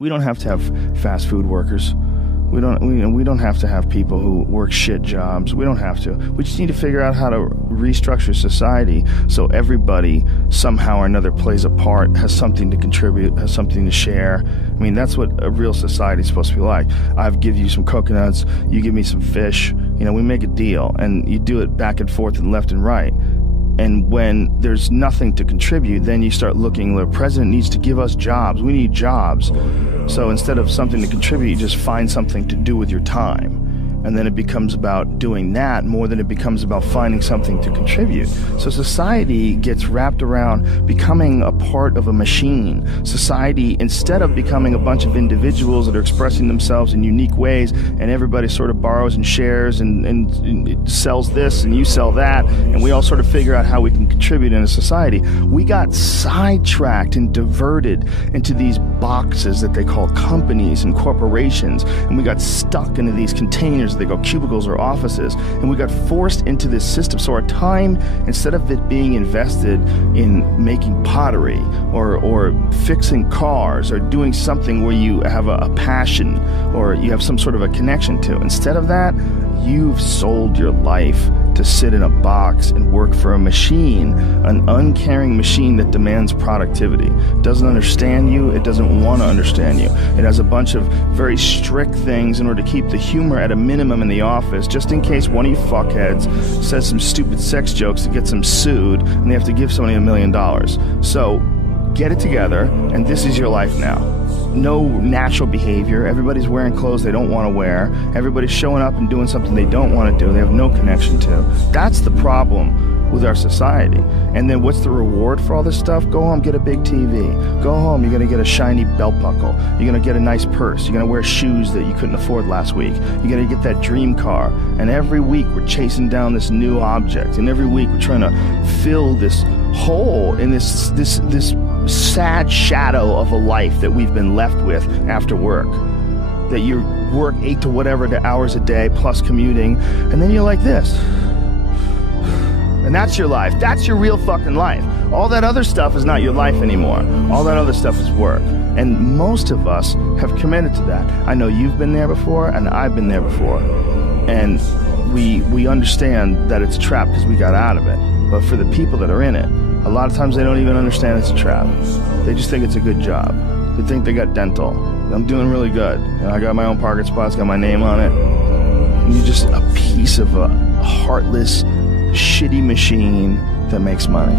We don't have to have fast food workers. We don't have to have people who work shit jobs. We don't have to. We just need to figure out how to restructure society so everybody somehow or another plays a part, has something to contribute, has something to share. I mean, that's what a real society is supposed to be like. I give you some coconuts, you give me some fish. You know, we make a deal, and you do it back and forth and left and right. And when there's nothing to contribute, then you start looking, the president needs to give us jobs. We need jobs. So instead of something to contribute, you just find something to do with your time. And then it becomes about doing that more than it becomes about finding something to contribute. So society gets wrapped around becoming a part of a machine. Society, instead of becoming a bunch of individuals that are expressing themselves in unique ways, and everybody sort of borrows and shares and sells this and you sell that, and we all sort of figure out how we can contribute in a society, we got sidetracked and diverted into these boxes that they call companies and corporations, and we got stuck into these containers. They go cubicles or offices, and we got forced into this system. So our time, instead of it being invested in making pottery or fixing cars or doing something where you have a passion or you have some sort of a connection to, instead of that, you've sold your life to sit in a box and work for a machine, an uncaring machine that demands productivity. It doesn't understand you. It doesn't want to understand you. It has a bunch of very strict things in order to keep the humor at a minimum in the office, just in case one of you fuckheads says some stupid sex jokes that gets them sued and they have to give somebody $1 million. So get it together, and this is your life now. No natural behavior. Everybody's wearing clothes they don't want to wear. Everybody's showing up and doing something they don't want to do. They have no connection to. That's the problem with our society. And then what's the reward for all this stuff? Go home, get a big TV. Go home, you're going to get a shiny belt buckle. You're going to get a nice purse. You're going to wear shoes that you couldn't afford last week. You're going to get that dream car. And every week we're chasing down this new object. And every week we're trying to fill this hole in this sad shadow of a life that we've been left with after work. That you work 8 to whatever the hours a day plus commuting, and then you're like this. And that's your life. That's your real fucking life. All that other stuff is not your life anymore. All that other stuff is work. And most of us have committed to that. I know you've been there before, and I've been there before. And we understand that it's a trap because we got out of it. But for the people that are in it, a lot of times they don't even understand it's a trap. They just think it's a good job. They think they got dental. I'm doing really good. You know, I got my own parking spots, got my name on it. And you're just a piece of a heartless, shitty machine that makes money.